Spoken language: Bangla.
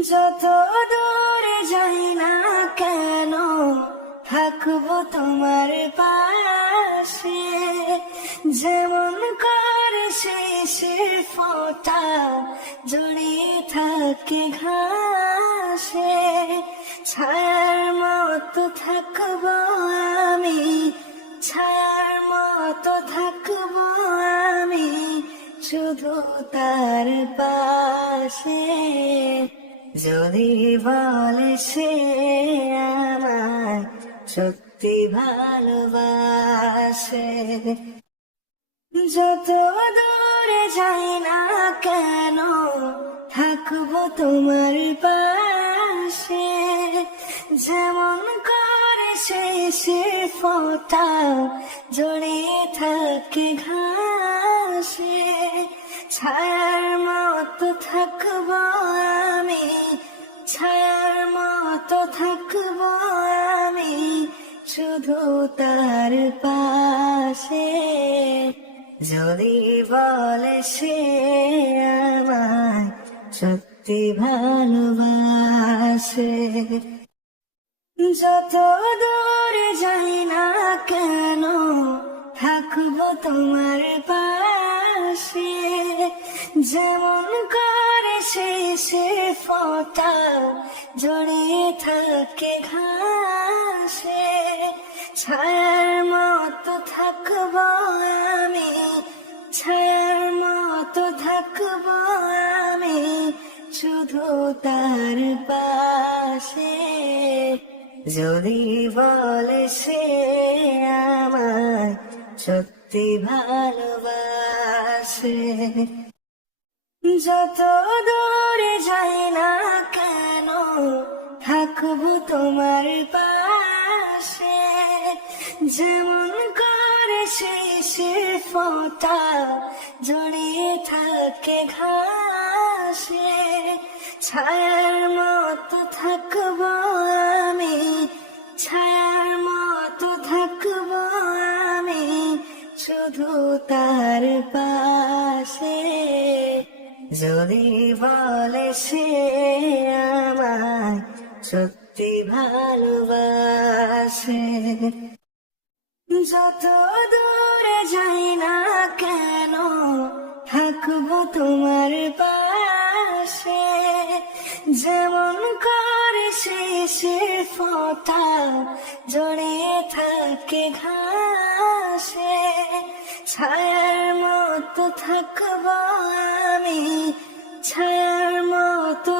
যত দূরে যাই না কেন থাকবো তোমার পাশে, যেমন করে শেষের ফোঁটা জড়িয়ে থাকে ঘাসে। ছায়ার মতো থাকবো আমি, ছায়ার মতো থাকবো আমি শুধু তার পাশে। যদি বলে সে আমায় সত্যি ভালোবাসে, যত দূরে যাই না কেন থাকবো তোমার পাশে, যেমন করে শেষের ফোঁটা জড়িয়ে থাকে ঘাসে। ছায়ার মতো থাকবো আমি, ছায়ার মতো থাকবো আমি শুধু তার পাশে। যদি বলে সে আমায় সত্যি ভালোবাসে, যত দূরে যাই না কেন থাকবো তোমার পাশে, যেমন করে শেষের ফোঁটা জড়িয়ে থাকে ঘাসে। ছায়ার মতো থাকবো আমি, ছায়ার মতো থাকবো আমি শুধু তার পাশে। যদি বলে সে আমায় সত্যি ভালোবাসে, যত দূরে যাই না কেন থাকবো তোমার পাশে, যেমন করে শেষের ফোঁটা জড়িয়ে থাকে ঘাসে। ছায়ার মতো থাকবো আমি, ছায়ার মতো থাকবো আমি শুধু তার পাশে। যদি বলে সে আমায় সত্যি ভালোবাসে, যত দূরে যাই না কেন থাকবো তোমার পাশে, যেমন করে শেষের ফোঁটা জড়িয়ে থাকে ঘাসে। ছায়ার মতো থাকবো আমি, ছায়ার মতো